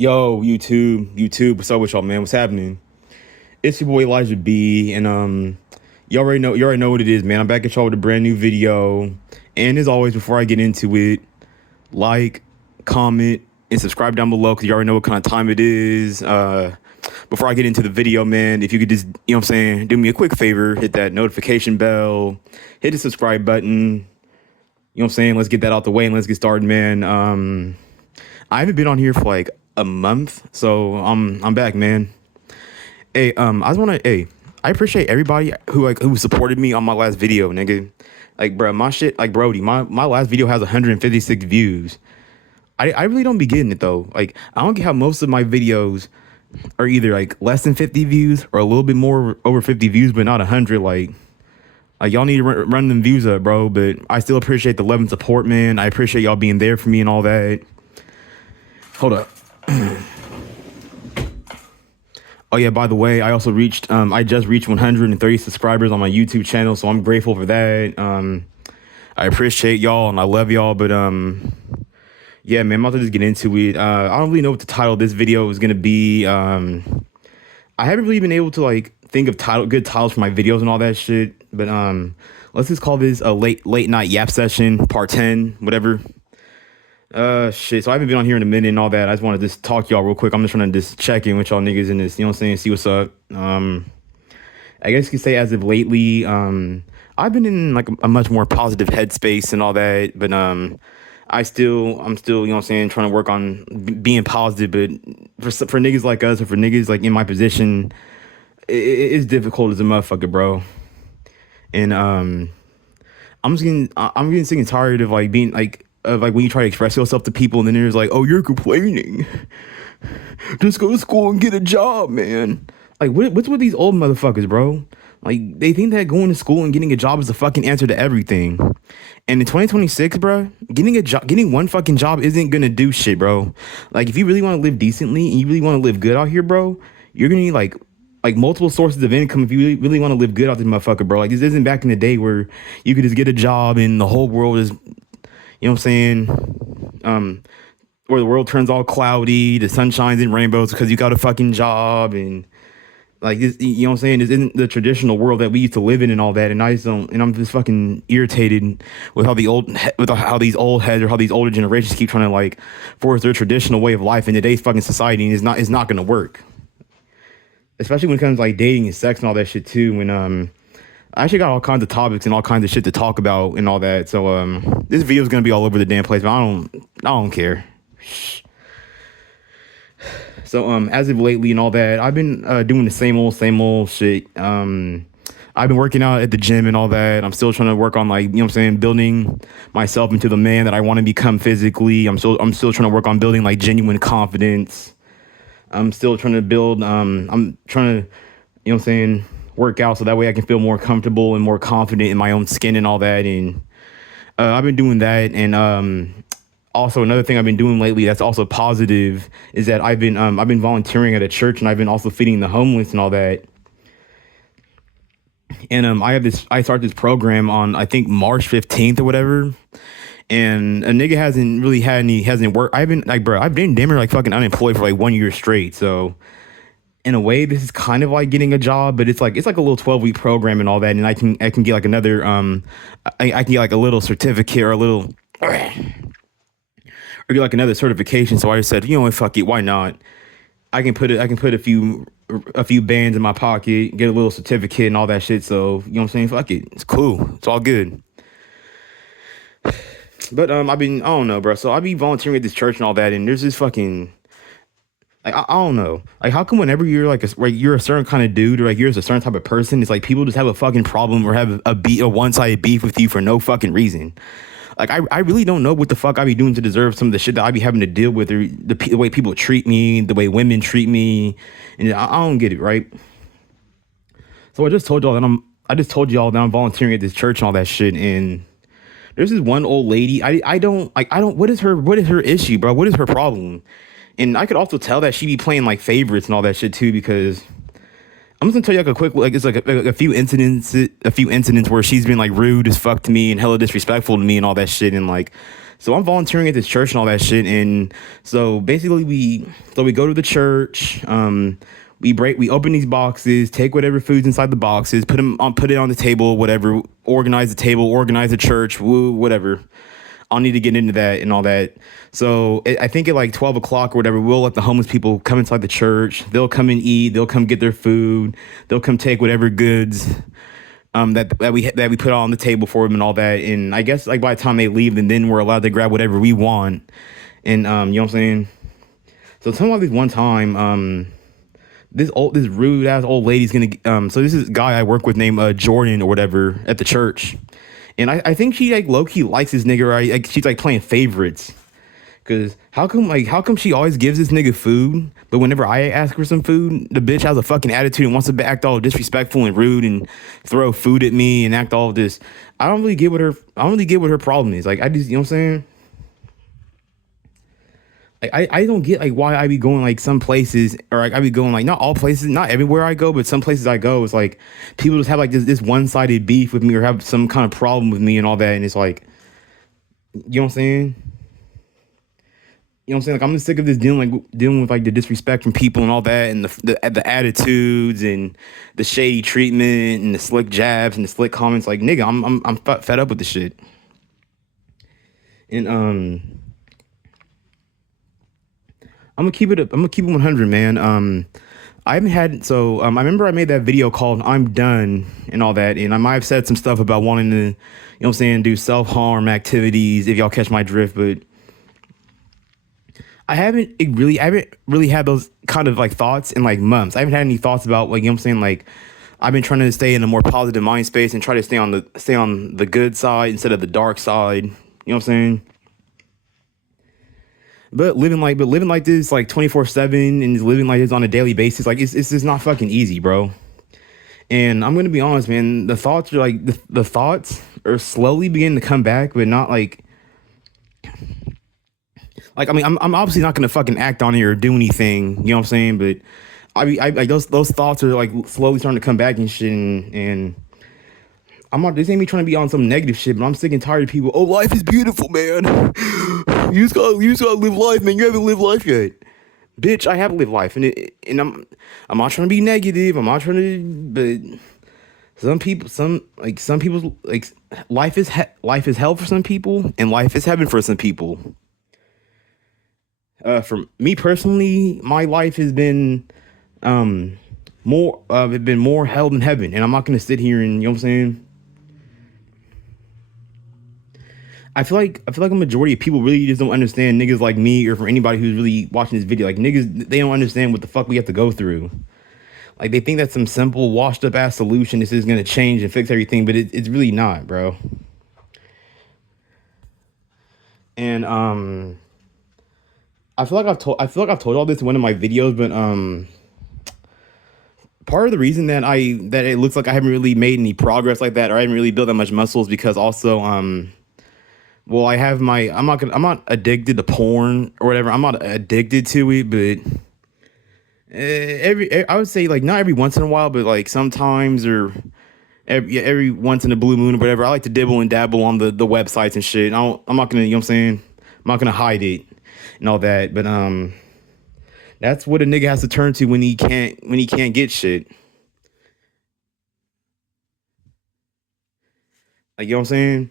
Yo, YouTube, what's up with y'all, man? What's happening? It's your boy Elijah B, and you already know what it is, man. I'm back at y'all with a brand new video, and as always, before I get into it, like, comment, and subscribe down below because you already know what kind of time it is. Before I get into the video, man, if you could just, you know what I'm saying, do me a quick favor, hit that notification bell, hit the subscribe button. You know what I'm saying? Let's get that out the way and let's get started, man. I haven't been on here for like a month, so I'm back, man. Hey, I just wanna I appreciate everybody who supported me on my last video, nigga. Like, bro, my shit, like, Brody, my last video has 156 views. I really don't be getting it though. Like, I don't get how most of my videos are either like less than 50 views or a little bit more over 50 views, but not 100. Like y'all need to run them views up, bro. But I still appreciate the love and support, man. I appreciate y'all being there for me and all that. Hold up. Oh yeah, by the way, I also reached I just reached 130 subscribers on my YouTube channel, so I'm grateful for that. I appreciate y'all and I love y'all, but yeah, man, I'm about to just get into it. I don't really know what the title of this video is gonna be. I haven't really been able to like think of good titles for my videos and all that shit, but let's just call this a late night yap session part 10, whatever. Shit, so I haven't been on here in a minute and all that. I just want to just talk to y'all real quick. I'm just trying to just check in with y'all niggas in this, you know what I'm saying, see what's up. I guess you could say as of lately, I've been in like a much more positive headspace and all that, but I'm still, you know what I'm saying, trying to work on being positive. But for niggas like us, or for niggas like in my position, it's difficult as a motherfucker, bro. And I'm getting sick and tired of like being like when you try to express yourself to people and then there's like, oh, you're complaining. Just go to school and get a job, man. Like, what's with these old motherfuckers, bro? Like, they think that going to school and getting a job is the fucking answer to everything. And in 2026, bro, getting one fucking job isn't gonna do shit, bro. Like, if you really want to live decently and you really want to live good out here, bro, you're gonna need like multiple sources of income if you really want to live good out this motherfucker, bro. Like, this isn't back in the day where you could just get a job and the whole world is, you know what I'm saying? Where the world turns all cloudy, the sun shines in rainbows because you got a fucking job and like this, you know what I'm saying? This isn't the traditional world that we used to live in and all that. And I just don't, and I'm just fucking irritated with how how these old heads or how these older generations keep trying to like force their traditional way of life in today's fucking society, and it's not gonna work. Especially when it comes to like dating and sex and all that shit too. When I actually got all kinds of topics and all kinds of shit to talk about and all that. So this video is gonna be all over the damn place, but I don't care. So as of lately and all that, I've been doing the same old shit. I've been working out at the gym and all that. I'm still trying to work on like, you know what I'm saying, building myself into the man that I want to become physically. I'm still trying to work on building like genuine confidence. I'm still trying to build I'm trying to, you know what I'm saying, work out so that way I can feel more comfortable and more confident in my own skin and all that. And I've been doing that. And also another thing I've been doing lately that's also positive is that I've been volunteering at a church and I've been also feeding the homeless and all that. And I start this program on I think March 15th or whatever. And a nigga hasn't worked. I've been damn near like fucking unemployed for like 1 year straight. So in a way, this is kind of like getting a job, but it's like a little 12-week program and all that. And I can get like another I can get like a little certificate or a little or get like another certification. So I just said, you know what, fuck it, why not? I can put a few bands in my pocket, get a little certificate and all that shit. So you know what I'm saying, fuck it, it's cool, it's all good. But I don't know, bro. So I be volunteering at this church and all that, and there's this fucking like I don't know, like how come whenever you're like you're a certain kind of dude or like you're a certain type of person, it's like people just have a fucking problem or have a one-sided beef with you for no fucking reason. Like I really don't know what the fuck I be doing to deserve some of the shit that I be having to deal with, or the way people treat me, the way women treat me, and I don't get it, right? So I just told y'all that I'm volunteering at this church and all that shit, and there's this one old lady. I don't what is her issue, bro? What is her problem? And I could also tell that she be playing like favorites and all that shit too, because I'm just gonna tell you like a quick, like it's like a few incidents where she's been like rude as fuck to me and hella disrespectful to me and all that shit, and like So I'm volunteering at this church and all that shit. And so basically we go to the church. We open these boxes, take whatever food's inside the boxes, put it on the table, whatever, organize the table, organize the church, woo, whatever. I'll need to get into that and all that. So I think at like 12 o'clock or whatever, we'll let the homeless people come inside the church. They'll come and eat. They'll come get their food. They'll come take whatever goods that we put on the table for them and all that. And I guess like by the time they leave, then we're allowed to grab whatever we want. And you know what I'm saying? So tell me about this one time, this rude ass old lady's gonna so this is a guy I work with named Jordan or whatever at the church. And I think she like low key likes this nigga, right? Like she's like playing favorites. Cause how come she always gives this nigga food, but whenever I ask for some food, the bitch has a fucking attitude and wants to act all disrespectful and rude and throw food at me and act all this. I don't really get what her problem is. Like I just, you know what I'm saying? Like I don't get like why I be going like some places, or like I be going like not all places, not everywhere I go, but some places I go, it's like people just have like this one-sided beef with me or have some kind of problem with me and all that, and it's like, you know what I'm saying? You know what I'm saying? Like I'm just sick of this dealing with like the disrespect from people and all that, and the attitudes and the shady treatment and the slick jabs and the slick comments. Like nigga, I'm fed up with this shit. And I'm gonna keep it 100, man. I haven't had I remember I made that video called "I'm Done" and all that, and I might have said some stuff about wanting to, you know what I'm saying, do self-harm activities, if y'all catch my drift, but I haven't really had those kind of like thoughts in like months. I haven't had any thoughts about like, you know what I'm saying, like I've been trying to stay in a more positive mind space and try to stay on the good side instead of the dark side. You know what I'm saying? But living like this like 24/7 and living like this on a daily basis, like it's just not fucking easy, bro. And I'm gonna be honest, man. The thoughts are like the thoughts are slowly beginning to come back, but not like I mean, I'm obviously not gonna fucking act on it or do anything, you know what I'm saying? But I like those thoughts are like slowly starting to come back and shit, and I'm not. This ain't me trying to be on some negative shit, but I'm sick and tired of people. Oh, life is beautiful, man. You just gotta live life, man. You haven't lived life yet, bitch. I have lived life, and I'm not trying to be negative. I'm not trying to, but some people, like life is hell for some people, and life is heaven for some people. For me personally, my life has been more hell than heaven, and I'm not gonna sit here and, you know what I'm saying. I feel like a majority of people really just don't understand niggas like me, or for anybody who's really watching this video, like niggas, they don't understand what the fuck we have to go through. Like they think that's some simple washed up ass solution. This is gonna change and fix everything, but it's really not, bro. And I feel like I've told all this in one of my videos, but part of the reason that it looks like I haven't really made any progress like that, or I haven't really built that much muscle, is because also well, I'm not addicted to porn or whatever. I'm not addicted to it, but I would say like not every once in a while, but like sometimes, or every once in a blue moon or whatever, I like to dibble and dabble on the websites and shit. I'm not gonna, you know what I'm saying? I'm not gonna hide it and all that, but that's what a nigga has to turn to when he can't get shit. Like, you know what I'm saying?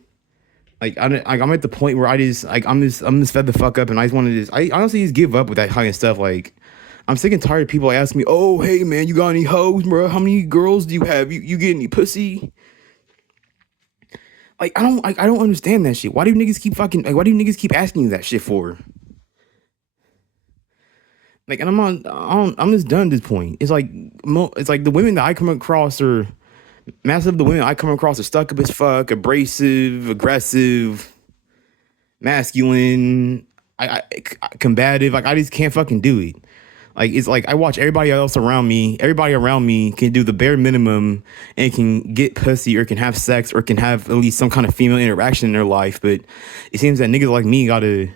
Like I'm at the point where I'm just fed the fuck up, and I just want to I honestly just give up with that kind of stuff. Like I'm sick and tired of people asking me, "Oh, hey man, you got any hoes, bro? How many girls do you have? You get any pussy?" Like I don't understand that shit. Why do niggas keep asking you that shit for? Like, and I'm just done at this point. It's like the women that I come across are massive. The women I come across are stuck up as fuck, abrasive, aggressive, masculine, combative. Like I just can't fucking do it. Like it's like I watch everybody else around me. Everybody around me can do the bare minimum and can get pussy or can have sex or can have at least some kind of female interaction in their life. But it seems that niggas like me gotta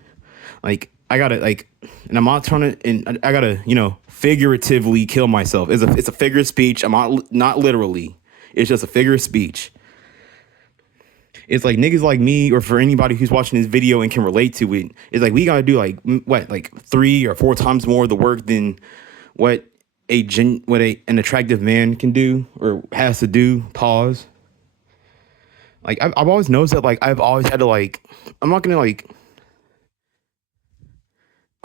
and I'm not trying to, and I gotta, you know, figuratively kill myself. It's a figure of speech. I'm not literally. It's just a figure of speech. It's like niggas like me, or for anybody who's watching this video and can relate to it, it's like we gotta do like what, like 3 or 4 times more of the work than what an attractive man can do or has to do. Pause. Like I've always noticed that, like I've always had to, like, I'm not gonna like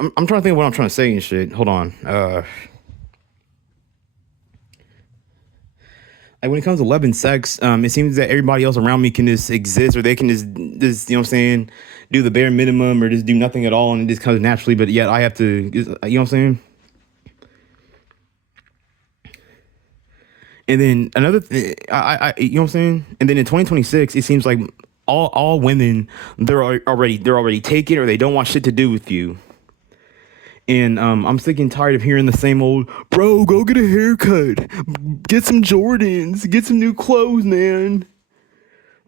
I'm trying to think of what I'm trying to say and shit. Hold on. Like when it comes to love and sex, it seems that everybody else around me can just exist, or they can just you know what I'm saying, do the bare minimum, or just do nothing at all, and it just comes naturally. But yet I have to, you know what I'm saying. And then another thing, you know what I'm saying. And then in 2026, it seems like all women, they're already taken, or they don't want shit to do with you. And I'm sick and tired of hearing the same old, bro, go get a haircut, get some Jordans, get some new clothes, man.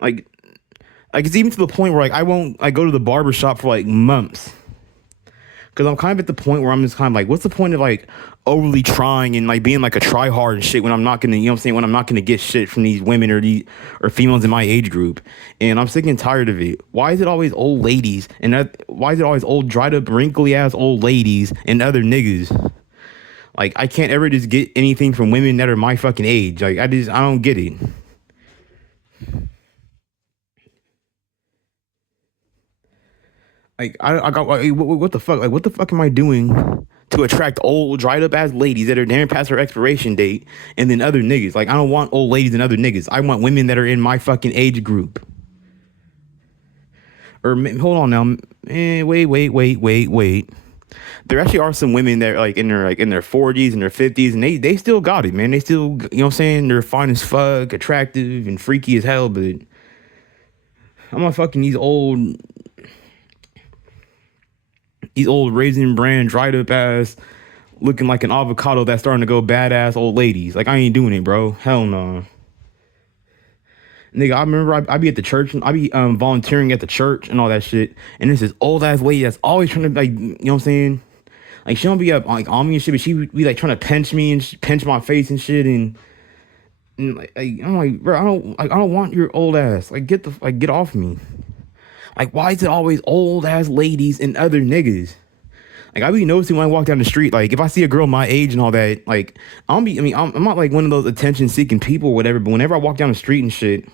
Like, it's even to the point where, like, I go to the barber shop for like months. Because I'm kind of at the point where I'm just kind of like, what's the point of like overly trying and like being like a try hard and shit when I'm not gonna, you know what I'm saying, when I'm not gonna get shit from these women or females in my age group. And I'm sick and tired of it. Why is it always old ladies and why is it always old dried up wrinkly ass old ladies and other niggas? Like I can't ever just get anything from women that are my fucking age. Like I don't get it. Like I got like, what the fuck? Like what the fuck am I doing to attract old dried up ass ladies that are damn past their expiration date, and then other niggas? Like I don't want old ladies and other niggas. I want women that are in my fucking age group. Or hold on now, wait. There actually are some women that are like in their 40s and their 50s, and they still got it, man. They still, you know what I'm saying, they're fine as fuck, attractive and freaky as hell. But I'm not fucking these old Raisin Bran dried up ass looking like an avocado that's starting to go badass old ladies. Like I ain't doing it, bro. Hell no. Nigga, I remember I be at the church and I be volunteering at the church and all that shit. And there's this old ass lady that's always trying to, like, you know what I'm saying? Like she don't be up like on me and shit, but she be like trying to pinch me and pinch my face and shit. And like, I'm like, bro, I don't want your old ass. Like get off me. Like why is it always old ass ladies and other niggas? Like I be noticing when I walk down the street, like if I see a girl my age and all that, like I'm not like one of those attention seeking people or whatever, but whenever I walk down the street and shit,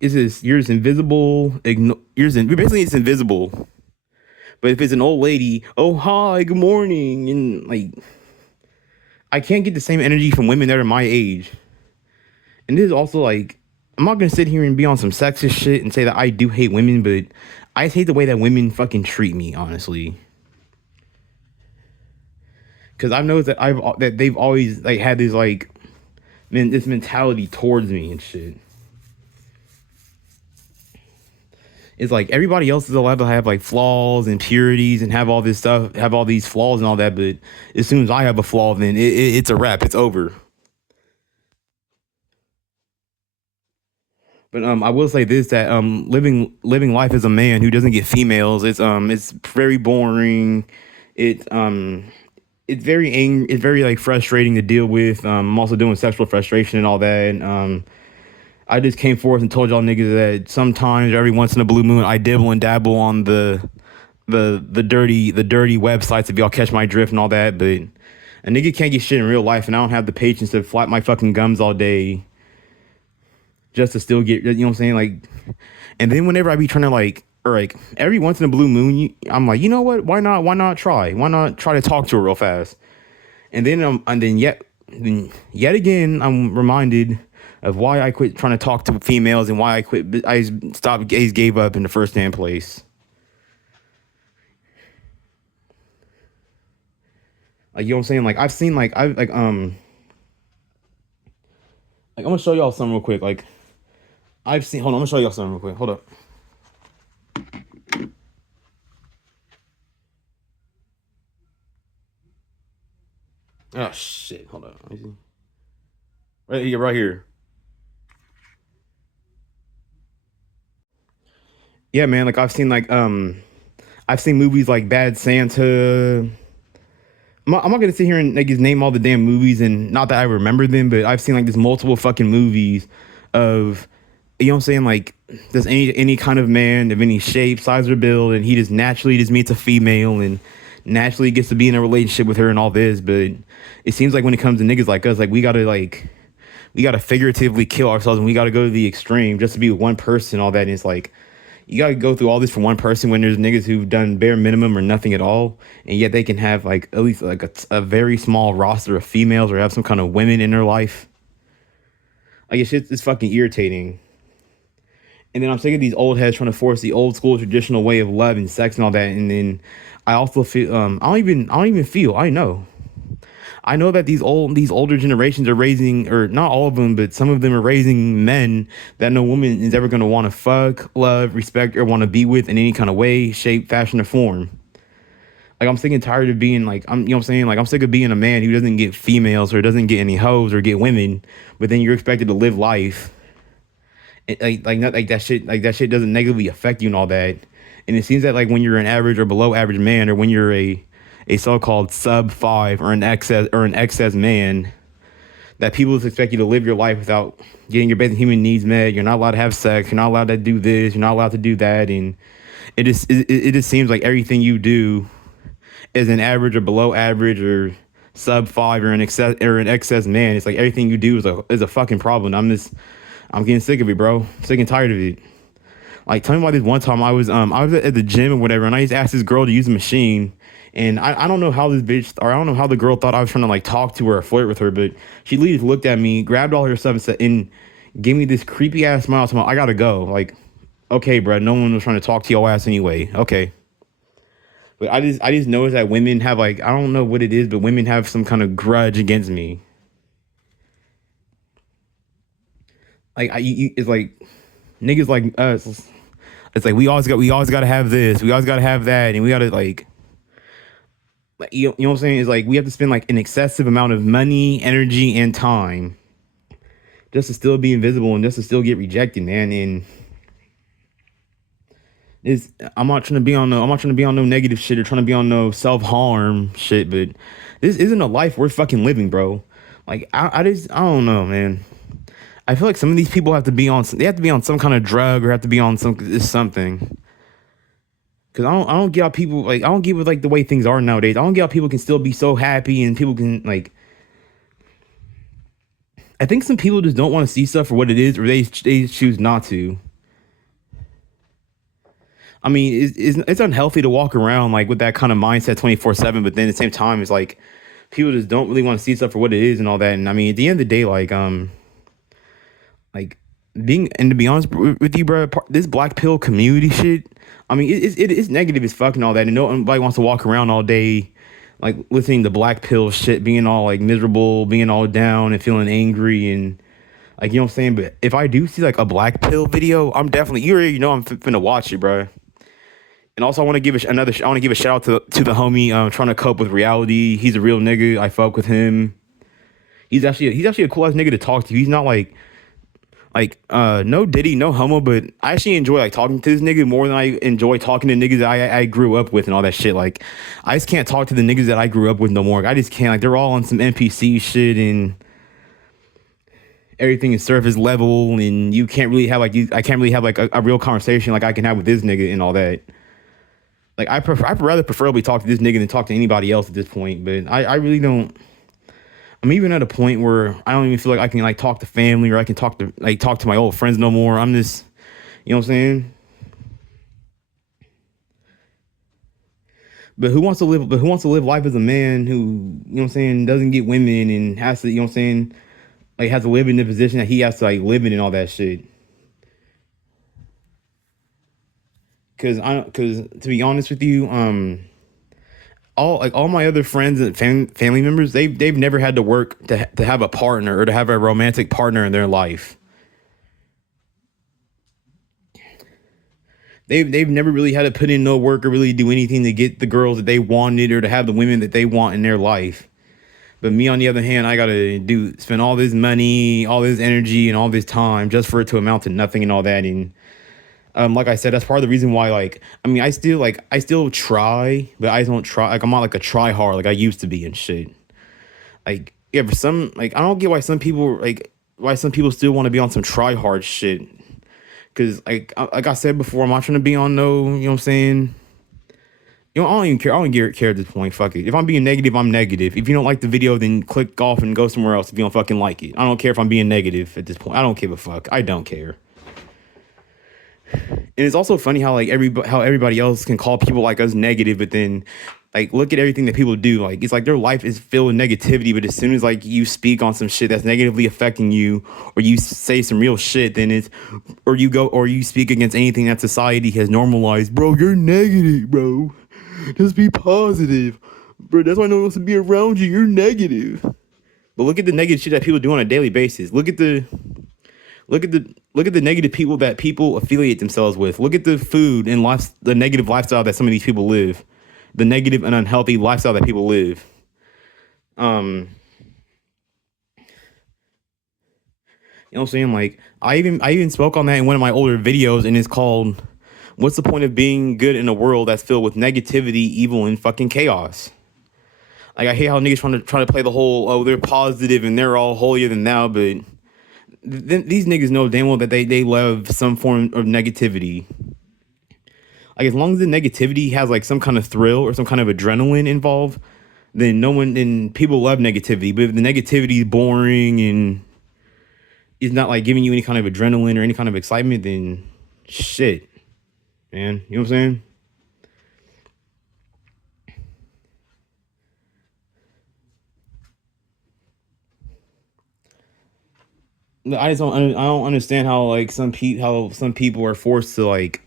you're just invisible. Basically it's invisible. But if it's an old lady, oh hi, good morning, and like I can't get the same energy from women that are my age. And this is also like, I'm not gonna sit here and be on some sexist shit and say that I do hate women, but I hate the way that women fucking treat me, honestly. Because I've noticed that they've always like had this like this mentality towards me and shit. It's like everybody else is allowed to have like flaws and impurities and have all this stuff, have all these flaws and all that, but as soon as I have a flaw, then it's a wrap. It's over. But I will say this, that living life as a man who doesn't get females, it's very boring. It's it's very like frustrating to deal with. I'm also doing sexual frustration and all that. And I just came forth and told y'all niggas that sometimes, every once in a blue moon, I dibble and dabble on the dirty websites, if y'all catch my drift and all that. But a nigga can't get shit in real life, and I don't have the patience to flap my fucking gums all day just to still get, you know what I'm saying? Like, and then whenever I be trying to like, or like every once in a blue moon, I'm like, you know what? Why not try? Why not try to talk to her real fast? And then yet again, I'm reminded of why I quit trying to talk to females and why I gave up in the first damn place. Like, you know what I'm saying? Like, I've seen, like, I'm gonna show y'all something real quick. Like, hold on, I'm gonna show y'all something real quick. Hold up. Oh, shit. Hold up. Let me see. Right here. Yeah, man. Like, I've seen movies like Bad Santa. I'm not gonna sit here and like just name all the damn movies, and not that I remember them, but I've seen like this multiple fucking movies of you know what I'm saying? Like, does any kind of man of any shape, size, or build, and he just naturally just meets a female and naturally gets to be in a relationship with her and all this. But it seems like when it comes to niggas like us, like we gotta figuratively kill ourselves and we gotta go to the extreme just to be with one person, all that. And it's like you gotta go through all this for one person when there's niggas who've done bare minimum or nothing at all, and yet they can have like at least like a very small roster of females or have some kind of women in their life. Like it's fucking irritating. And then I'm sick of these old heads trying to force the old school traditional way of love and sex and all that. And then I also feel I don't even feel I know that these older generations are raising, or not all of them, but some of them are raising men that no woman is ever gonna want to fuck, love, respect, or want to be with in any kind of way, shape, fashion, or form. Like I'm sick and tired of being like you know what I'm saying? Like I'm sick of being a man who doesn't get females or doesn't get any hoes or get women, but then you're expected to live life not like that shit doesn't negatively affect you and all that. And it seems that like when you're an average or below average man, or when you're a so-called sub five or an excess man, that people just expect you to live your life without getting your basic human needs met. You're not allowed to have sex. You're not allowed to do this. You're not allowed to do that. And it just seems like everything you do as an average or below average or sub five or an excess man, it's like everything you do is a fucking problem. I'm getting sick of it, bro. Sick and tired of it. Like, tell me why this one time I was at the gym or whatever, and I just asked this girl to use a machine, and I don't know how this bitch, or I don't know how the girl thought I was trying to like talk to her or flirt with her, but she literally looked at me, grabbed all her stuff, and gave me this creepy ass smile. I gotta go. Like, okay, bro. No one was trying to talk to your ass anyway. Okay. But I just noticed that women have like, I don't know what it is, but women have some kind of grudge against me. Like it's like niggas like us. It's like we always got to have this, we always got to have that, and we got to like you know what I'm saying? It's like we have to spend like an excessive amount of money, energy, and time just to still be invisible and just to still get rejected, man. And is I'm not trying to be on no negative shit or trying to be on no self harm shit, but this isn't a life worth fucking living, bro. Like I don't know, man. I feel like some of these people have to be on some kind of drug or have to be on something. Cause I don't get how people like I don't get with like the way things are nowadays. I don't get how people can still be so happy and people can like. I think some people just don't want to see stuff for what it is, or they choose not to. I mean, it's unhealthy to walk around like with that kind of mindset 24/7, but then at the same time, it's like people just don't really want to see stuff for what it is and all that. And I mean, at the end of the day, like to be honest with you, bro, this black pill community shit. I mean, it's negative as fuck and all that, and nobody wants to walk around all day like listening to black pill shit, being all like miserable, being all down and feeling angry and like you know what I'm saying. But if I do see like a black pill video, I'm definitely you already know I'm finna watch it, bro. And also, I want to give a shout out to the homie trying to cope with reality. He's a real nigga. I fuck with him. He's actually a cool ass nigga to talk to. He's not like no Diddy, no homo, but I actually enjoy like talking to this nigga more than I enjoy talking to niggas that I grew up with and all that shit. Like I just can't talk to the niggas that I grew up with no more. I just can't. Like they're all on some NPC shit and everything is surface level, and you can't really have I can't really have like a real conversation like I can have with this nigga and all that. Like I rather preferably talk to this nigga than talk to anybody else at this point. But I really don't. I'm even at a point where I don't even feel like I can like talk to family or I can talk to my old friends no more. I'm just, you know what I'm saying? But who wants to live life as a man who, you know what I'm saying, doesn't get women and has to, you know what I'm saying, like has to live in the position that he has to like live in and all that shit. Cause to be honest with you, all my other friends and family members, they've never had to work to have a partner or to have a romantic partner in their life. They've never really had to put in no work or really do anything to get the girls that they wanted or to have the women that they want in their life. But me, on the other hand, I gotta spend all this money, all this energy, and all this time just for it to amount to nothing and all that. And like I said, that's part of the reason why, like, I mean, I still try, but I don't try. Like, I'm not like a try hard like I used to be and shit. Like, yeah, for some, like, I don't get why some people still want to be on some try hard shit. Cause like I said before, I'm not trying to be on no, you know what I'm saying? You know, I don't even care. I don't care at this point. Fuck it. If I'm being negative, I'm negative. If you don't like the video, then click off and go somewhere else if you don't fucking like it. I don't care if I'm being negative at this point. I don't give a fuck. I don't care. And it's also funny how like everybody else can call people like us negative, but then like look at everything that people do. Like it's like their life is filled with negativity, but as soon as like you speak on some shit that's negatively affecting you, or you say some real shit, then it's or you speak against anything that society has normalized. Bro, you're negative, bro. Just be positive, bro. That's why no one wants to be around you. You're negative. But look at the negative shit that people do on a daily basis. Look at the negative people that people affiliate themselves with. Look at the food and the negative lifestyle that some of these people live, the negative and unhealthy lifestyle that people live. You know what I'm saying? Like I even spoke on that in one of my older videos, and it's called "What's the point of being good in a world that's filled with negativity, evil, and fucking chaos?" Like I hate how niggas trying to play the whole they're positive and they're all holier than thou, but these niggas know damn well that they love some form of negativity. Like as long as the negativity has like some kind of thrill or some kind of adrenaline involved, then people love negativity. But if the negativity is boring and is not like giving you any kind of adrenaline or any kind of excitement, then shit, man. You know what I'm saying? I don't understand how like some people are forced to like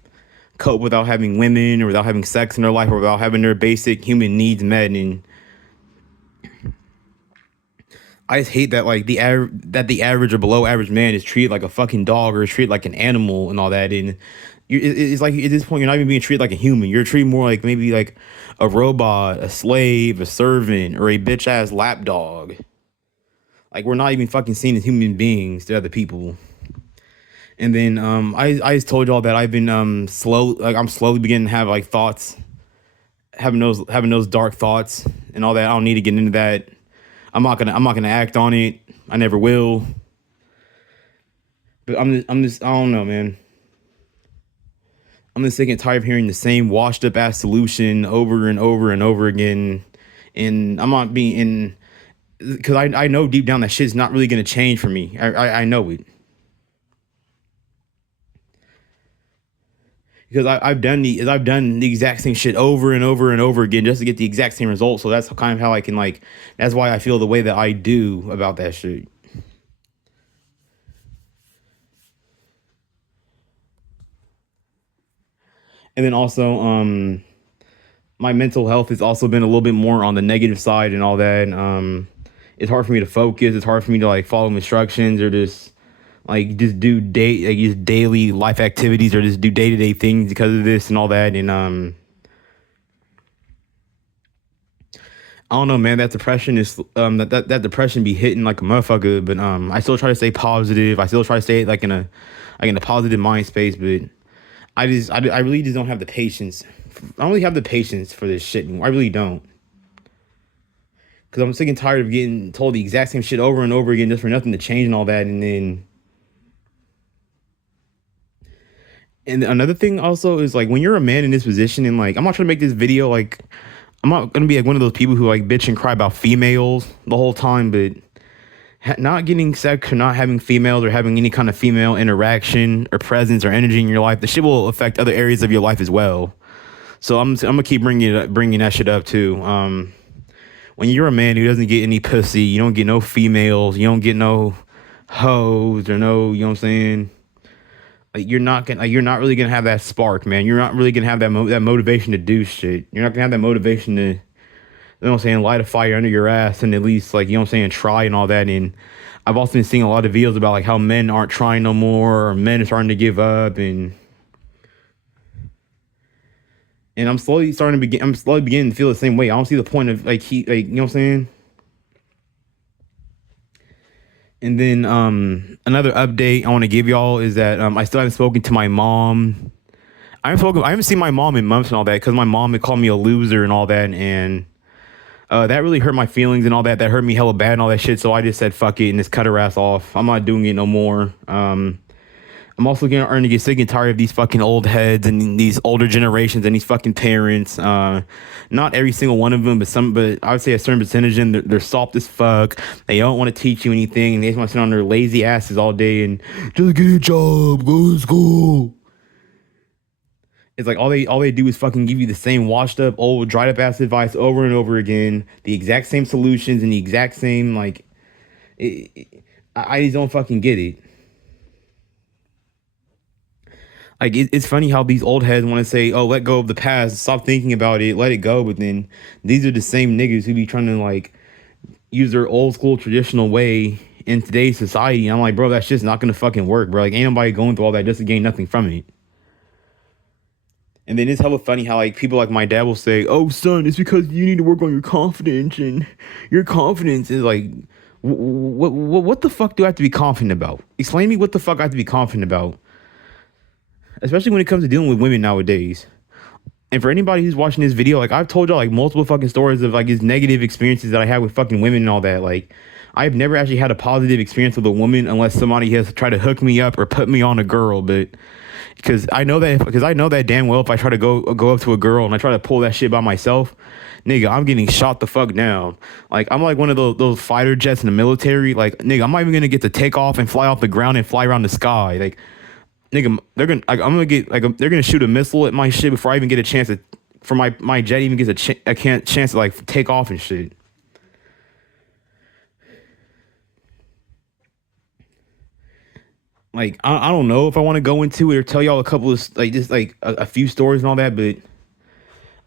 cope without having women or without having sex in their life or without having their basic human needs met. And I just hate that like the average or below average man is treated like a fucking dog or is treated like an animal and all that. And it's like at this point you're not even being treated like a human. You're treated more like maybe like a robot, a slave, a servant, or a bitch ass lapdog. Like we're not even fucking seen as human beings to other people. And then I just told y'all that I've been I'm slowly beginning to have like thoughts, having those dark thoughts and all that. I don't need to get into that. I'm not gonna act on it. I never will. But I'm just I don't know, man. I'm just sick and tired of hearing the same washed up ass solution over and over and over again. And I'm not being because I know deep down that shit's not really gonna change for me. I know it. Because I've done the exact same shit over and over and over again just to get the exact same result. So that's kind of how I can like. That's why I feel the way that I do about that shit. And then also, my mental health has also been a little bit more on the negative side and all that. It's hard for me to focus. It's hard for me to like follow instructions or just do daily life activities or just do day-to-day things because of this and all that. And I don't know, man. That depression is that depression be hitting like a motherfucker. But I still try to stay positive. I still try to stay like in a positive mind space. But I really just don't have the patience. I don't really have the patience for this shit anymore. I really don't. Because I'm sick and tired of getting told the exact same shit over and over again just for nothing to change and all that. And another thing also is like when you're a man in this position and like I'm not trying to make this video like I'm not gonna be like one of those people who like bitch and cry about females the whole time, but not getting sex or not having females or having any kind of female interaction or presence or energy in your life, the shit will affect other areas of your life as well. So I'm gonna keep bringing that shit up too. When you're a man who doesn't get any pussy, you don't get no females, you don't get no hoes or no, you know what I'm saying? Like you're not really gonna have that spark, man. You're not really gonna have that motivation to do shit. You're not gonna have that motivation to, you know what I'm saying, light a fire under your ass and at least like, you know what I'm saying, try and all that. And I've also been seeing a lot of videos about like how men aren't trying no more or men are starting to give up and I'm slowly beginning to feel the same way. I don't see the point of you know what I'm saying? And then another update I want to give y'all is that I still haven't spoken to my mom. I haven't seen my mom in months and all that because my mom had called me a loser and all that, and that really hurt my feelings and all that. That hurt me hella bad and all that shit. So I just said fuck it and just cut her ass off. I'm not doing it no more. I'm also starting to get sick and tired of these fucking old heads and these older generations and these fucking parents. Not every single one of them, but I would say a certain percentage of them, they're soft as fuck. They don't want to teach you anything. And they just want to sit on their lazy asses all day and just get a job, go to school. It's like all they do is fucking give you the same washed up, old, dried up ass advice over and over again, the exact same solutions and the exact same like. I just don't fucking get it. Like it's funny how these old heads want to say, "Oh, let go of the past, stop thinking about it, let it go." But then these are the same niggas who be trying to like use their old school traditional way in today's society. And I'm like, bro, that's just not gonna fucking work, bro. Like, ain't nobody going through all that just to gain nothing from it. And then it's hella funny how like people like my dad will say, "Oh, son, it's because you need to work on your confidence, and your confidence is like, what the fuck do I have to be confident about? Explain to me what the fuck I have to be confident about." Especially when it comes to dealing with women nowadays. And for anybody who's watching this video, like I've told y'all like multiple fucking stories of like these negative experiences that I had with fucking women and all that. Like I've never actually had a positive experience with a woman unless somebody has tried to hook me up or put me on a girl. But because I know that damn well if I try to go up to a girl and I try to pull that shit by myself, nigga, I'm getting shot the fuck down. Like I'm like one of those fighter jets in the military. Like nigga, I'm not even gonna get to take off and fly off the ground and fly around the sky. Like nigga, they're gonna shoot a missile at my shit before I even get a chance to, for my jet even gets a chance to like take off and shit. Like I don't know if I want to go into it or tell y'all a couple of like just like a few stories and all that, but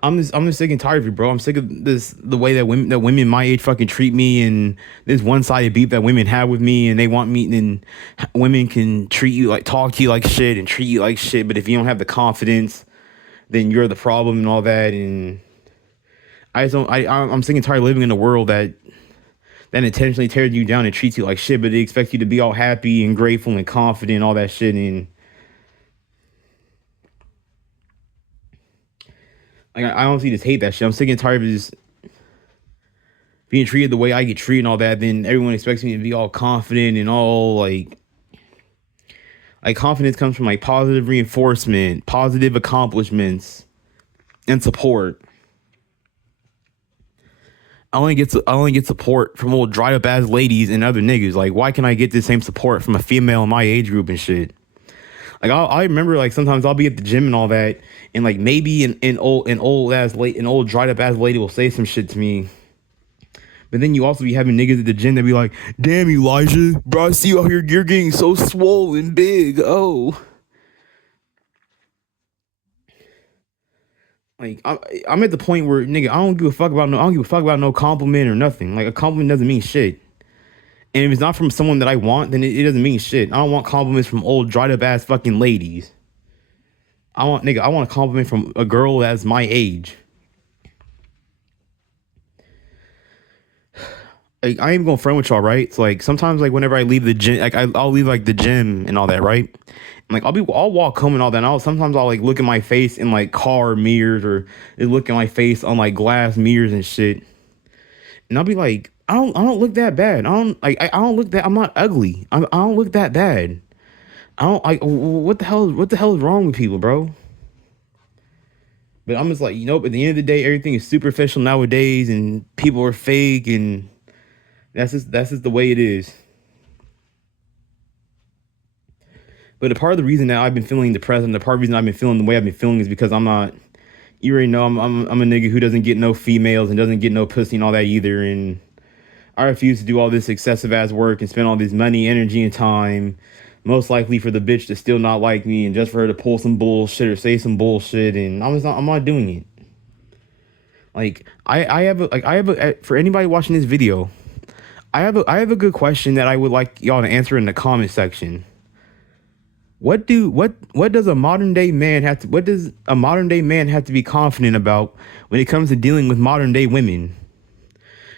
I'm just sick and tired of it, bro. I'm sick of the way that women my age fucking treat me, and this one-sided beef that women have with me, and they want me, and women can treat you like, talk to you like shit and treat you like shit, but if you don't have the confidence, then you're the problem and all that. And I just don't. I'm sick and tired of living in a world that intentionally tears you down and treats you like shit, but it expects you to be all happy and grateful and confident and all that shit. And like, I honestly just hate that shit. I'm sick and tired of just being treated the way I get treated and all that. Then everyone expects me to be all confident and all like confidence comes from like positive reinforcement, positive accomplishments, and support. I only get support from old dried up ass ladies and other niggas. Like, why can I get the same support from a female in my age group and shit? Like, I remember like sometimes I'll be at the gym and all that, and like maybe an old dried up ass lady will say some shit to me. But then you also be having niggas at the gym that be like, "Damn, Elijah, bro, I see you out here, you're getting so swollen big. Oh." Like I'm at the point where nigga, I don't give a fuck about no compliment or nothing. Like a compliment doesn't mean shit. And if it's not from someone that I want, then it doesn't mean shit. I don't want compliments from old dried up ass fucking ladies. I want a compliment from a girl that's my age. Like, I ain't gonna front with y'all, right? It's like sometimes like whenever I leave the gym, like I'll leave like the gym and all that, right? And, like I'll walk home and all that. And sometimes I'll like look at my face in like car mirrors or look at my face on like glass mirrors and shit. And I'll be like, I don't look that bad. I don't look that. I'm not ugly. I don't look that bad. I don't like what the hell is wrong with people, bro? But I'm just like, at the end of the day, everything is superficial nowadays, and people are fake, and that's just the way it is. But a part of the reason that I've been feeling depressed, and the part of the reason I've been feeling the way I've been feeling is because I'm not. You already know I'm a nigga who doesn't get no females and doesn't get no pussy and all that either, and I refuse to do all this excessive ass work and spend all this money, energy, and time, most likely for the bitch to still not like me and just for her to pull some bullshit or say some bullshit, and I'm not doing it. Like I have a for anybody watching this video, I have a good question that I would like y'all to answer in the comment section. What does a modern day man have to be confident about when it comes to dealing with modern day women?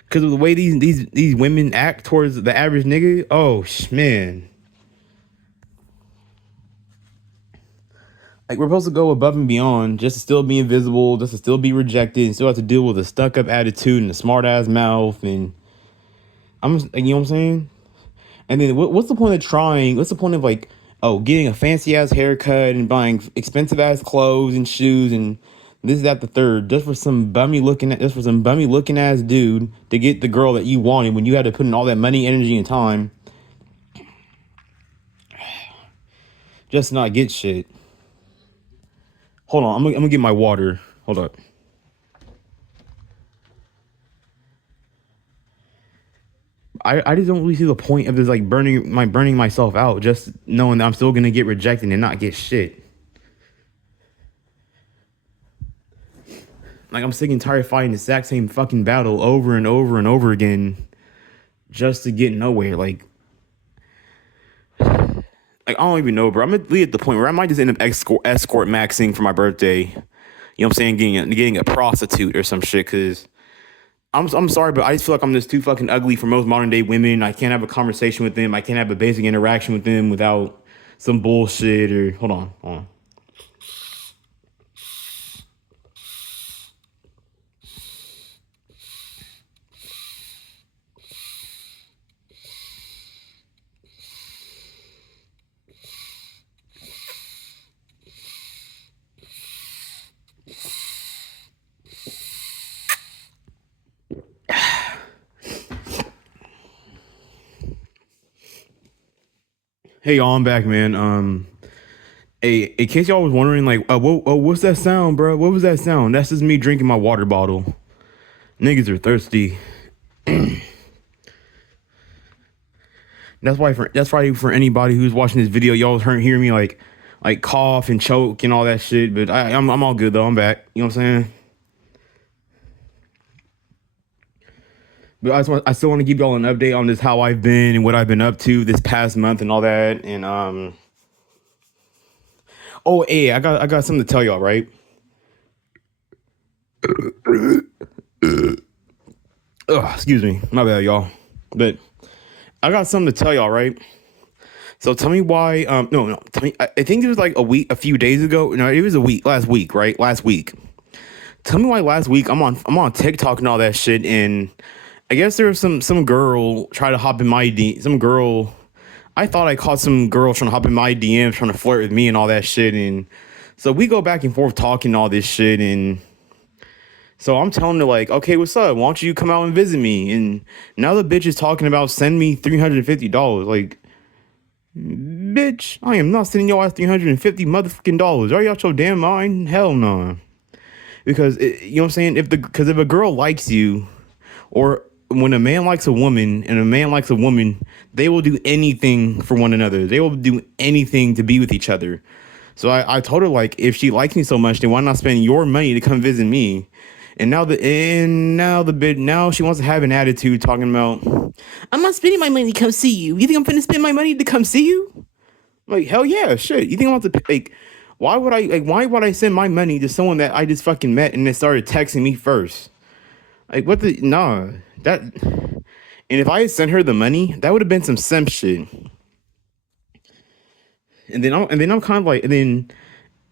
Because of the way these women act towards the average nigga, man. Like, we're supposed to go above and beyond just to still be invisible, just to still be rejected, and still have to deal with a stuck-up attitude and a smart-ass mouth, and you know what I'm saying? And then what's the point of trying? What's the point of, like, Oh, getting a fancy ass haircut and buying expensive ass clothes and shoes and this, that, the third, just for some bummy looking ass dude to get the girl that you wanted when you had to put in all that money, energy, and time just to not get shit. Hold on, I'm gonna get my water. Hold up. I just don't really see the point of this, like burning myself out, just knowing that I'm still gonna get rejected and not get shit. Like, I'm sick and tired of fighting the exact same fucking battle over and over and over again, just to get nowhere. Like I don't even know, bro. I'm gonna lead at the point where I might just end up escort maxing for my birthday. You know what I'm saying? Getting a prostitute or some shit, cause I'm sorry, but I just feel like I'm just too fucking ugly for most modern day women. I can't have a conversation with them. I can't have a basic interaction with them without some bullshit or hold on. Hey y'all, I'm back, man. Hey, in case y'all was wondering, like, what's that sound, bro? What was that sound? That's just me drinking my water bottle. Niggas are thirsty. That's why for anybody who's watching this video, y'all hear me like cough and choke and all that shit. But I'm all good though. I'm back. You know what I'm saying? But I still want to give y'all an update on this, how I've been and what I've been up to this past month and all that. And oh, hey, I got something to tell y'all, right? Excuse me, my bad, y'all. But I got something to tell y'all, right? So tell me why. No. Tell me. I think it was like a few days ago. No, it was last week, right? Last week. Tell me why last week I'm on TikTok and all that shit, and I guess there was some girl try to hop in my some girl. I thought I caught some girl trying to hop in my DMs, trying to flirt with me and all that shit, and so we go back and forth talking all this shit, and so I'm telling her like, okay, what's up? Why don't you come out and visit me? And now the bitch is talking about send me $350. Like, bitch, I am not sending y'all $350 motherfucking dollars. Are you out your damn mind? Hell no. Because you know what I'm saying? If a girl likes you, or when a man likes a woman and a man likes a woman, they will do anything for one another. They will do anything to be with each other. So I told her, like, if she likes me so much, then why not spend your money to come visit me? And now she wants to have an attitude talking about, I'm not spending my money to come see you. You think I'm gonna spend my money to come see you? Like, hell yeah, shit. You think I'm about to like, why would I send my money to someone that I just fucking met and then started texting me first? Like, what the, nah, that, and if I had sent her the money, that would have been some simp shit. And then I'm kind of like, and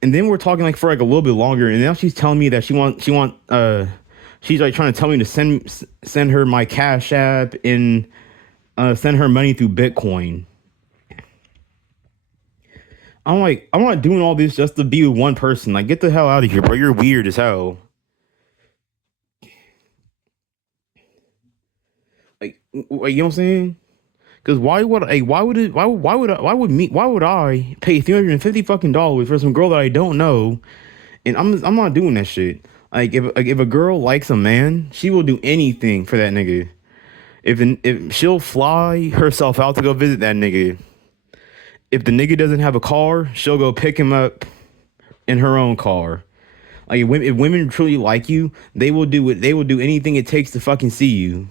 then we're talking like for like a little bit longer, and now she's telling me that she's like trying to tell me to send her my Cash App and send her money through Bitcoin. I'm like, I'm not doing all this just to be with one person. Like, get the hell out of here, bro. You're weird as hell. Like, you know what I'm saying? Because why would I pay $350 fucking dollars for some girl that I don't know? And I'm not doing that shit. Like, if a girl likes a man, she will do anything for that nigga. If she'll fly herself out to go visit that nigga. If the nigga doesn't have a car, she'll go pick him up in her own car. Like, if women truly like you, they will do anything it takes to fucking see you.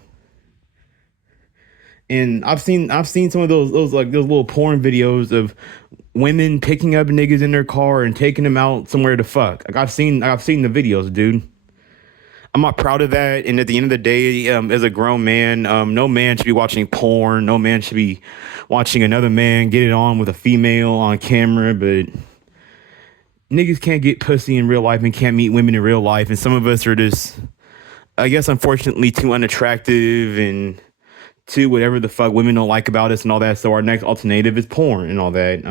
And I've seen some of those little porn videos of women picking up niggas in their car and taking them out somewhere to fuck. Like, I've seen the videos, dude. I'm not proud of that. And at the end of the day, as a grown man, no man should be watching porn. No man should be watching another man get it on with a female on camera. But niggas can't get pussy in real life and can't meet women in real life. And some of us are just, I guess, unfortunately, too unattractive and to whatever the fuck women don't like about us and all that. So our next alternative is porn and all that.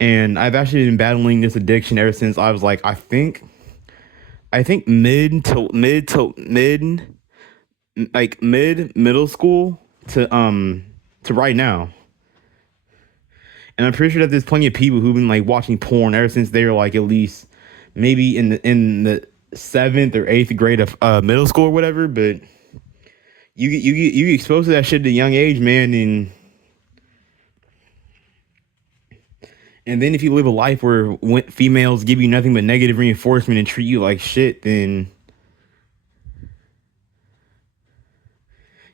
And I've actually been battling this addiction ever since I was like, I think mid middle school to right now. And I'm pretty sure that there's plenty of people who've been like watching porn ever since they were like at least maybe in the 7th or 8th grade of middle school or whatever. But you get exposed to that shit at a young age, man, and then if you live a life where females give you nothing but negative reinforcement and treat you like shit, then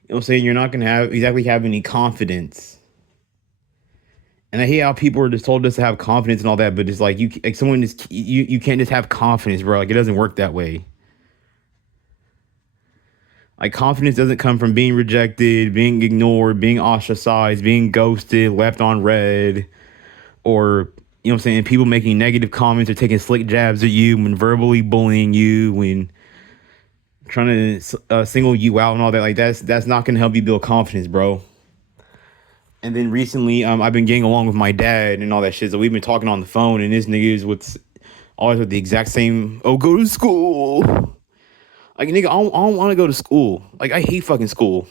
you know what I'm saying, you're not gonna have any confidence. And I hate how people are just told us to have confidence and all that, but it's like you can't just have confidence, bro. Like, it doesn't work that way. Like, confidence doesn't come from being rejected, being ignored, being ostracized, being ghosted, left on red, or, you know what I'm saying, people making negative comments or taking slick jabs at you, when verbally bullying you, when trying to single you out and all that. Like, that's not gonna help you build confidence, bro. And then recently, I've been getting along with my dad and all that shit. So we've been talking on the phone, and this nigga is always with the exact same, oh, go to school. Like, nigga, I don't want to go to school. Like, I hate fucking school.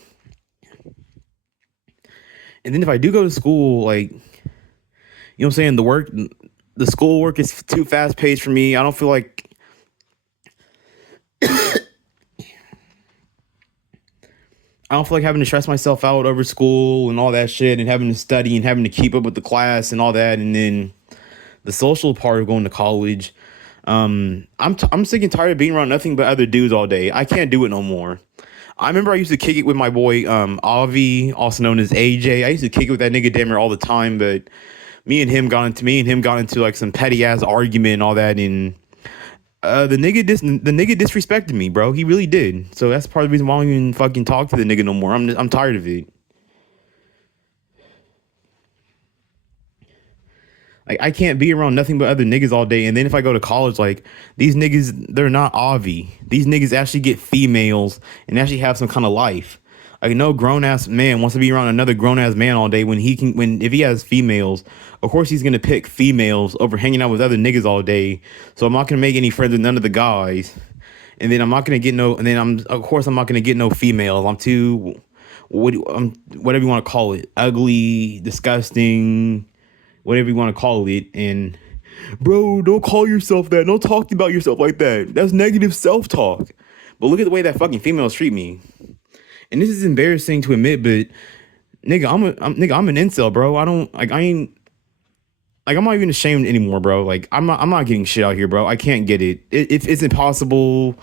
And then if I do go to school, like, you know what I'm saying, the school work is too fast paced for me. I don't feel like having to stress myself out over school and all that shit, and having to study and having to keep up with the class and all that. And then the social part of going to college. I'm sick and tired of being around nothing but other dudes all day. I can't do it no more. I remember I used to kick it with my boy Avi, also known as AJ. I used to kick it with that nigga damn near all the time, but me and him got into like some petty ass argument and all that, and the nigga disrespected me, bro. He really did. So that's part of the reason why I don't even fucking talk to the nigga no more. I'm tired of it. Like, I can't be around nothing but other niggas all day. And then if I go to college, like, these niggas, they're not Avi. These niggas actually get females and actually have some kind of life. Like, no grown ass man wants to be around another grown ass man all day if he has females. Of course he's gonna pick females over hanging out with other niggas all day. So I'm not gonna make any friends with none of the guys. And then I'm not gonna get no. And then I'm not gonna get no females. I'm too, whatever you want to call it, ugly, disgusting, whatever you want to call it. And bro, don't call yourself that. Don't talk about yourself like that. That's negative self-talk. But look at the way that fucking females treat me. And this is embarrassing to admit, but nigga, I'm an incel, bro. I'm not even ashamed anymore, bro. Like, I'm not getting shit out here, bro. I can't get it. It's impossible.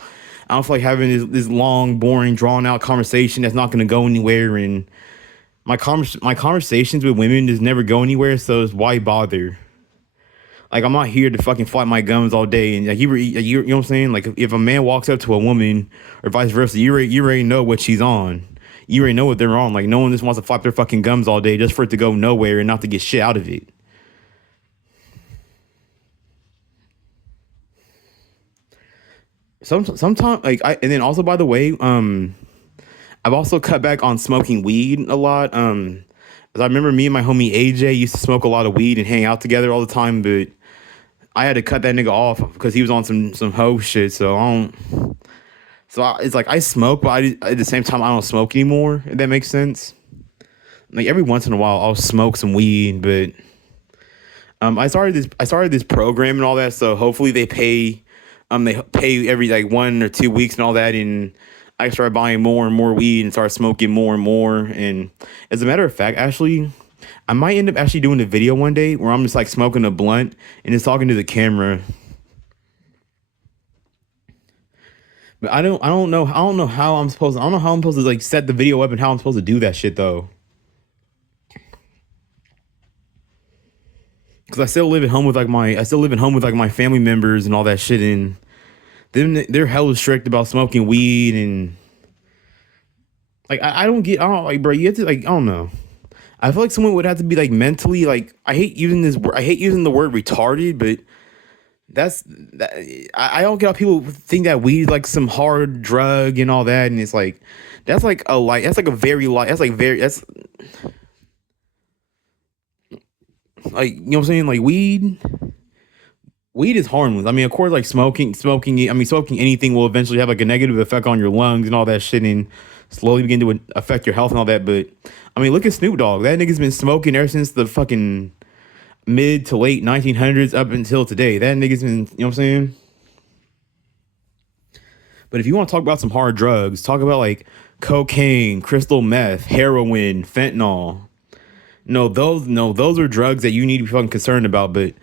I don't feel like having this long, boring, drawn out conversation that's not gonna go anywhere. And my conversations with women just never go anywhere. So it's why bother? Like, I'm not here to fucking flap my gums all day. And like, you know what I'm saying? Like, if a man walks up to a woman or vice versa, you already know what she's on. You already know what they're on. Like, no one just wants to flap their fucking gums all day just for it to go nowhere and not to get shit out of it. Sometimes, like, and then also, by the way, I've also cut back on smoking weed a lot. As I remember, me and my homie AJ used to smoke a lot of weed and hang out together all the time, but I had to cut that nigga off because he was on some hoe shit. So it's like I smoke, but at the same time I don't smoke anymore. If that makes sense. Like, every once in a while I'll smoke some weed, but I started this program and all that. So hopefully they pay every like 1 or 2 weeks and all that, and I started buying more and more weed and started smoking more and more. And as a matter of fact, actually, I might end up actually doing a video one day where I'm just like smoking a blunt and just talking to the camera. But I don't know how I'm supposed to like set the video up and how I'm supposed to do that shit though. Cause I still live at home with like my family members and all that shit, and they're hella strict about smoking weed. And like, I don't like, bro, you have to, like, I don't know. I feel like someone would have to be like mentally, like, I hate using the word retarded, but That's that, I don't get how people think that weed is like some hard drug and all that, and it's like that's like a light. That's like a very light. That's like very. That's like, you know what I'm saying. Like weed is harmless. I mean, of course, like smoking. I mean, smoking anything will eventually have like a negative effect on your lungs and all that shit, and slowly begin to affect your health and all that. But I mean, look at Snoop Dogg. That nigga's been smoking ever since the fucking mid to late 1900s up until today. That nigga's been, you know what I'm saying? But if you want to talk about some hard drugs, talk about like cocaine, crystal meth, heroin, fentanyl. No, those are drugs that you need to be fucking concerned about. But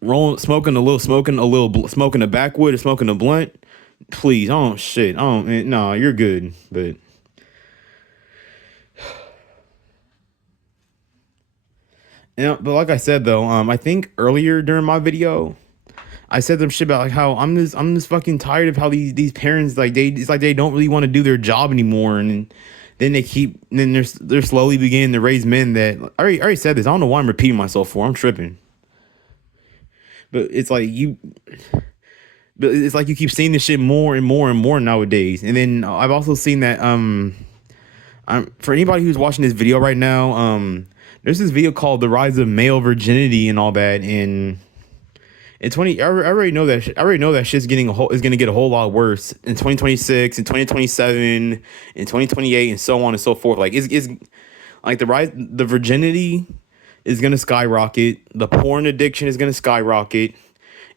smoking a backwood or smoking a blunt, please, oh shit, oh no, you're good. But yeah, but like I said though, I think earlier during my video, I said some shit about like how I'm just fucking tired of how these parents like it's like they don't really want to do their job anymore, and then they're slowly beginning to raise men that I already said this. I don't know why I'm repeating myself for. I'm tripping. But it's like you keep seeing this shit more and more and more nowadays. And then I've also seen that for anybody who's watching this video right now, there's this video called "The Rise of Male Virginity" and all that. And in 20, I already know that. I already know that shit's is gonna get a whole lot worse in 2026, in 2027, in 2028, and so on and so forth. Like it's like the virginity is gonna skyrocket. The porn addiction is gonna skyrocket,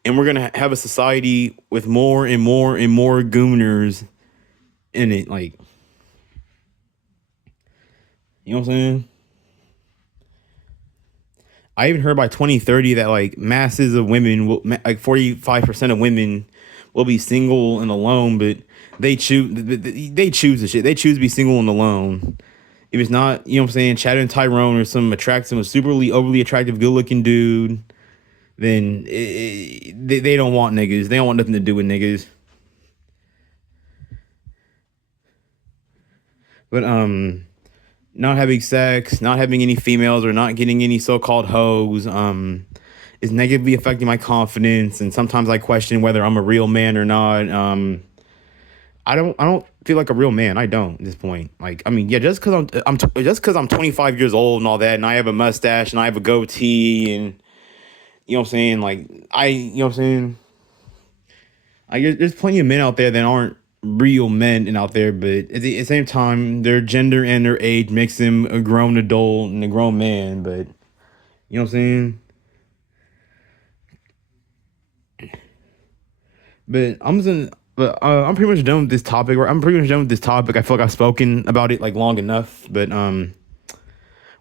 and we're gonna have a society with more and more and more gooners in it. Like, you know what I'm saying? I even heard by 2030 that like masses of women will, like 45% of women will be single and alone, but they choose the shit. They choose to be single and alone. If it's not, you know what I'm saying, Chad and Tyrone or some superly overly attractive, good looking dude, then they don't want niggas. They don't want nothing to do with niggas. But not having sex, not having any females, or not getting any so-called hoes, is negatively affecting my confidence, and sometimes I question whether I'm a real man or not. I don't feel like a real man. I don't at this point. Like, I mean, yeah, just because I'm 25 years old and all that, and I have a mustache and I have a goatee, and you know what I'm saying, like you know what I'm saying. There's plenty of men out there that aren't real men and out there, but at the same time, their gender and their age makes them a grown adult and a grown man. But you know what I'm saying. But I'm pretty much done with this topic. I'm pretty much done with this topic. I feel like I've spoken about it like long enough. But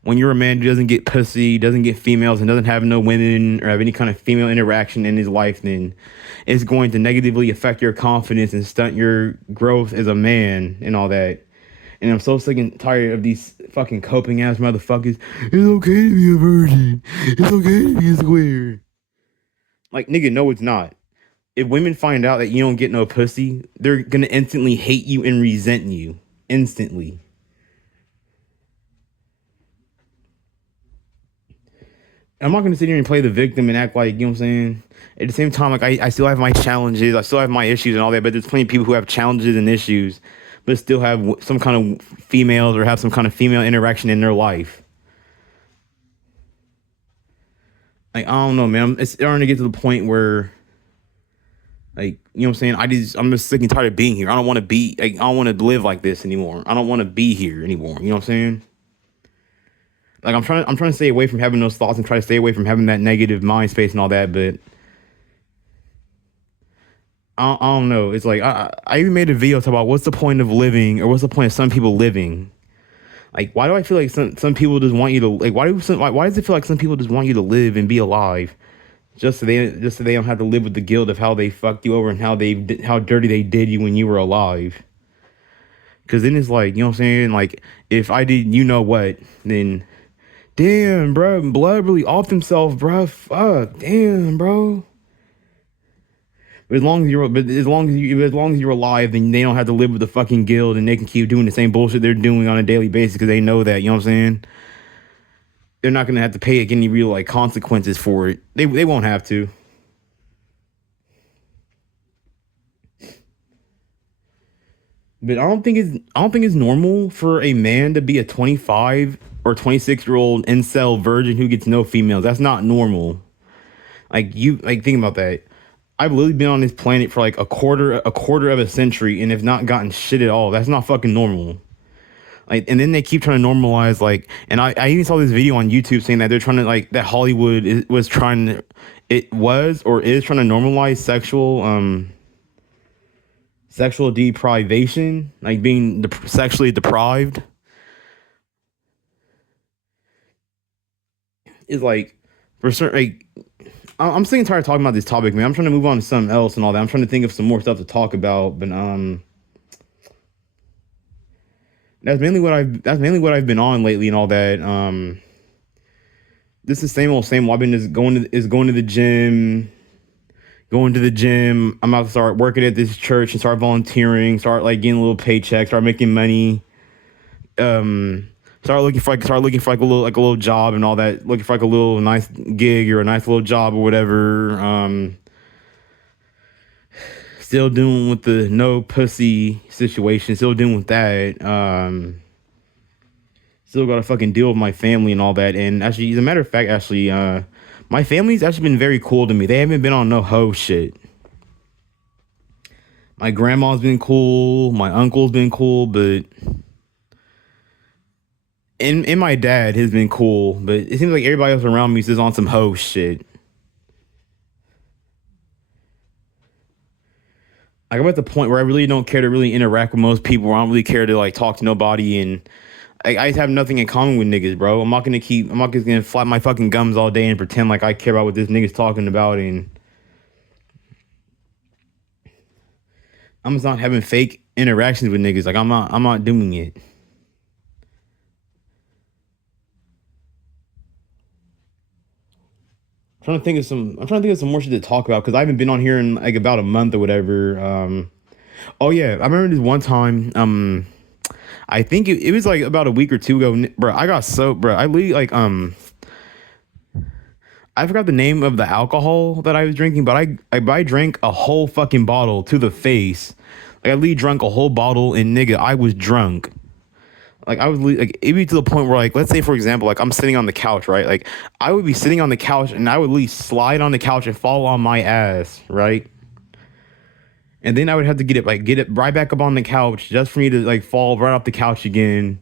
when you're a man who doesn't get pussy, doesn't get females, and doesn't have no women or have any kind of female interaction in his life, then it's going to negatively affect your confidence and stunt your growth as a man and all that. And I'm so sick and tired of these fucking coping ass motherfuckers. It's okay to be a virgin. It's okay to be a square. Like, nigga, no, it's not. If women find out that you don't get no pussy, they're gonna instantly hate you and resent you. Instantly. I'm not gonna sit here and play the victim and act like, you know what I'm saying? At the same time, like I still have my challenges, I still have my issues and all that, but there's plenty of people who have challenges and issues, but still have some kind of females or have some kind of female interaction in their life. Like, I don't know, man. It's starting to get to the point where, like, you know what I'm saying? I'm just sick and tired of being here. I don't want to be, like, I don't want to live like this anymore. I don't want to be here anymore. You know what I'm saying? Like, I'm trying to stay away from having those thoughts and try to stay away from having that negative mind space and all that, but I don't know. It's like I even made a video talking about what's the point of living, or what's the point of some people living. Like, why do I feel like some people just want you to, like, why does it feel like some people just want you to live and be alive, just so they don't have to live with the guilt of how they fucked you over and how dirty they did you when you were alive. Because then it's like, you know what I'm saying? Like, if I did, you know what, then damn, bro, blood really off himself, bro. Fuck, damn, bro. But as long as you're alive, then they don't have to live with the fucking guilt, and they can keep doing the same bullshit they're doing on a daily basis because they know that, you know what I'm saying? They're not gonna have to pay any real like consequences for it. They won't have to. But I don't think it's normal for a man to be a 25 or 26-year-old incel virgin who gets no females. That's not normal. Like think about that. I've literally been on this planet for like a quarter of a century and have not gotten shit at all. That's not fucking normal. Like, and then they keep trying to normalize like, and I even saw this video on YouTube saying that they're trying to like that Hollywood was trying to, it was or is trying to normalize sexual deprivation, like being sexually deprived. Is like for certain like I'm sick and tired of talking about this topic, man. I'm trying to move on to something else and all that. I'm trying to think of some more stuff to talk about, but that's mainly what I've been on lately and all that. This is the same old same. I've been just going to the gym, going to the gym. I'm about to start working at this church and start volunteering, start like getting a little paycheck, start making money. Start looking for like a little job and all that, looking for like a little nice gig or a nice little job or whatever. Still dealing with the no pussy situation, still dealing with that. Still gotta fucking deal with my family and all that. And actually, as a matter of fact, my family's actually been very cool to me. They haven't been on no hoe shit. My grandma's been cool, my uncle's been cool, but and my dad has been cool, but it seems like everybody else around me is just on some hoe shit. Like I'm at the point where I really don't care to really interact with most people. I don't really care to like talk to nobody, and I just have nothing in common with niggas, bro. I'm not just gonna flap my fucking gums all day and pretend like I care about what this nigga's talking about, and I'm just not having fake interactions with niggas. Like I'm not doing it. I'm trying to think of some more shit to talk about because I haven't been on here in like about a month or whatever. Oh yeah, I remember this one time. I think it was like about a week or two ago, bro. I got so, bro. I literally like I forgot the name of the alcohol that I was drinking, but I drank a whole fucking bottle to the face. Like I literally drank a whole bottle, and nigga, I was drunk. Like I was like it would be to the point where like let's say for example like I'm sitting on the couch, right? Like I would be sitting on the couch and I would at least slide on the couch and fall on my ass, right? And then I would have to get it right back up on the couch just for me to like fall right off the couch again.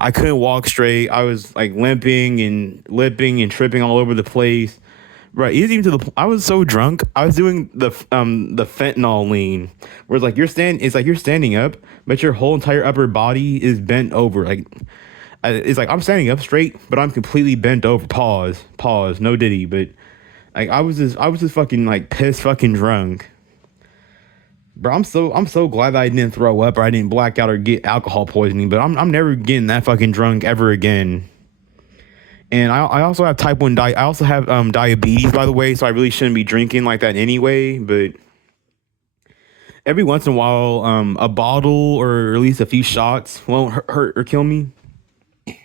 I couldn't walk straight. I was like limping and lipping and tripping all over the place. Right, even to the I was so drunk. I was doing the fentanyl lean, where it's like you're standing up, but your whole entire upper body is bent over. Like it's like I'm standing up straight, but I'm completely bent over. Pause, no diddy. But like I was just fucking like pissed, fucking drunk. Bro, I'm so glad that I didn't throw up or I didn't black out or get alcohol poisoning. But I'm never getting that fucking drunk ever again. And I also have type 1 I also have diabetes, by the way, so I really shouldn't be drinking like that anyway, but every once in a while a bottle or at least a few shots won't hurt or kill me. And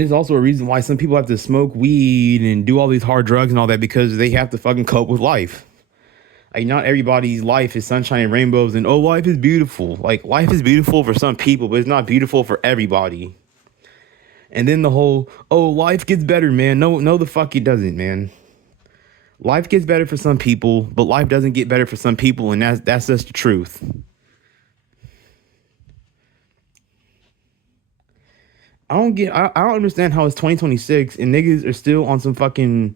there's also a reason why some people have to smoke weed and do all these hard drugs and all that because they have to fucking cope with life. Like not everybody's life is sunshine and rainbows and oh life is beautiful. Like life is beautiful for some people, but it's not beautiful for everybody. And then the whole, oh, life gets better, man. No, the fuck it doesn't, man. Life gets better for some people, but life doesn't get better for some people, and that's just the truth. I don't understand how it's 2026 and niggas are still on some fucking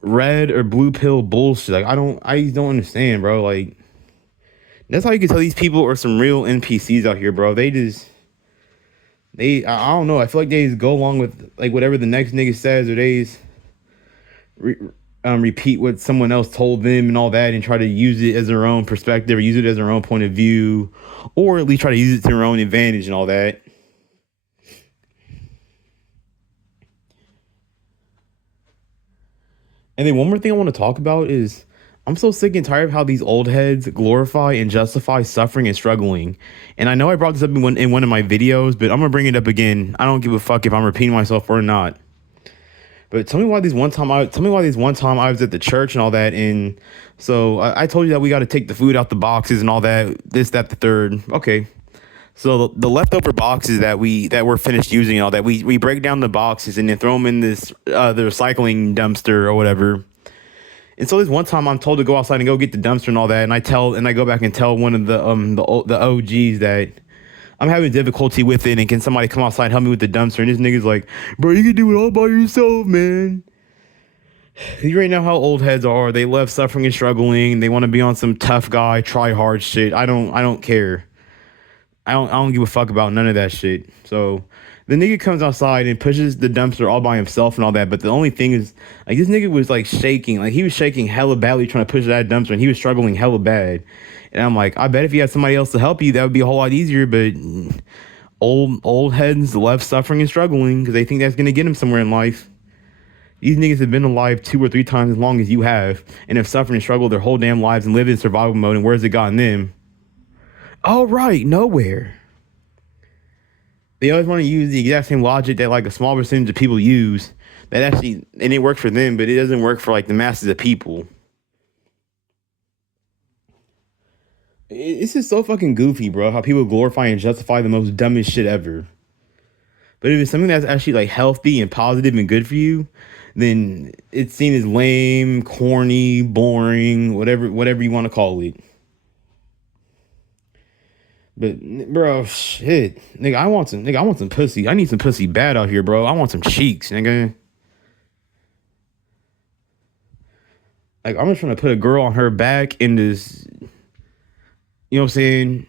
red or blue pill bullshit. Like I just don't understand, bro. Like that's how you can tell these people are some real NPCs out here, bro. I don't know. I feel like they just go along with like whatever the next nigga says, or they just repeat what someone else told them and all that, and try to use it as their own perspective, or use it as their own point of view, or at least try to use it to their own advantage and all that. And then one more thing I want to talk about is I'm so sick and tired of how these old heads glorify and justify suffering and struggling. And I know I brought this up in one of my videos, but I'm gonna bring it up again. I don't give a fuck if I'm repeating myself or not. But tell me why these one time I was at the church and all that, and so I told you that we got to take the food out the boxes and all that, this, that, the third. Okay. So the leftover boxes that we're finished using and all that, we break down the boxes and then throw them in this the recycling dumpster or whatever. And so this one time I'm told to go outside and go get the dumpster and all that, and I go back and tell one of the OGs that I'm having difficulty with it, and can somebody come outside and help me with the dumpster? And this nigga's like, bro, you can do it all by yourself, man. You already know how old heads are. They love suffering and struggling. They want to be on some tough guy, try hard shit. I don't care. I don't give a fuck about none of that shit. So the nigga comes outside and pushes the dumpster all by himself and all that. But the only thing is, like, this nigga was like shaking. Like, he was shaking hella badly trying to push that dumpster, and he was struggling hella bad. And I'm like, I bet if you had somebody else to help you, that would be a whole lot easier. But old heads left suffering and struggling because they think that's gonna get them somewhere in life. These niggas have been alive 2 or 3 times as long as you have, and have suffered and struggled their whole damn lives and lived in survival mode. And where's it gotten them? All right, nowhere. They always want to use the exact same logic that like a small percentage of people use. That actually, and it works for them, but it doesn't work for like the masses of people. It's just so fucking goofy, bro. How people glorify and justify the most dumbest shit ever. But if it's something that's actually like healthy and positive and good for you, then it's seen as lame, corny, boring, whatever you want to call it. But bro, shit, nigga, I want some pussy. I need some pussy bad out here, bro. I want some cheeks, nigga. Like, I'm just trying to put a girl on her back and just, you know what I'm saying,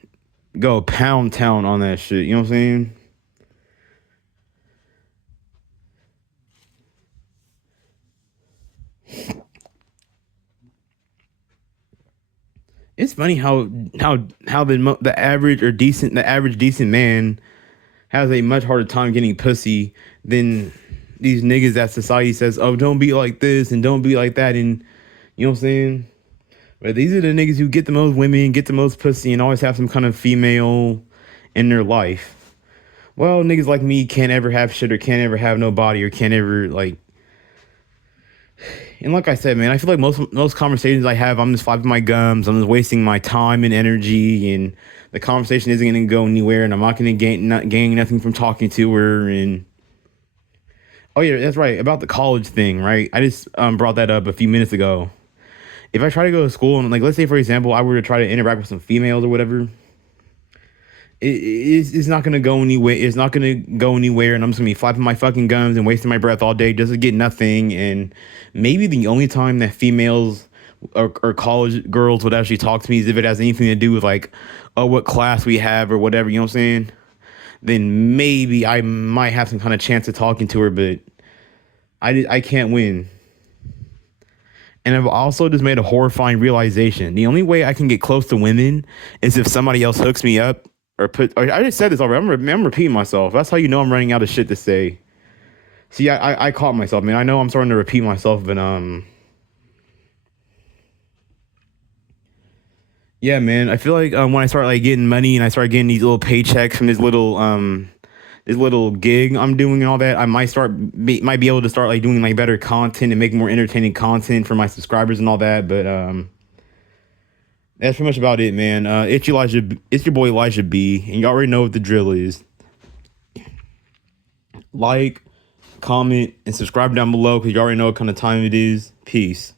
go pound town on that shit. You know what I'm saying? It's funny how the average decent man has a much harder time getting pussy than these niggas that society says, oh, don't be like this and don't be like that, and you know what I'm saying? But these are the niggas who get the most women, get the most pussy, and always have some kind of female in their life. Well, niggas like me can't ever have shit, or can't ever have nobody, or can't ever like. And like I said, man, I feel like most conversations I have, I'm just flapping my gums. I'm just wasting my time and energy, and the conversation isn't going to go anywhere, and I'm not going to gain nothing from talking to her. And oh yeah, that's right, about the college thing, right? I just brought that up a few minutes ago. If I try to go to school and, like, let's say for example, I were to try to interact with some females or whatever, it's not gonna go anywhere. It's not gonna go anywhere, and I'm just gonna be flapping my fucking gums and wasting my breath all day just to get nothing. And maybe the only time that females or college girls would actually talk to me is if it has anything to do with like, oh, what class we have or whatever. You know what I'm saying? Then maybe I might have some kind of chance of talking to her, but I can't win. And I've also just made a horrifying realization. The only way I can get close to women is if somebody else hooks me up or I just said this already. I'm repeating myself. That's how you know I'm running out of shit to say. See, I caught myself, man. I know I'm starting to repeat myself, but yeah, man. I feel like when I start like getting money and I start getting these little paychecks from this little gig I'm doing and all that, I might be able to start like doing like better content and make more entertaining content for my subscribers and all that. But that's pretty much about it, man. It's your boy Elijah B, and you already know what the drill is. Like, comment, and subscribe down below because you already know what kind of time it is. Peace.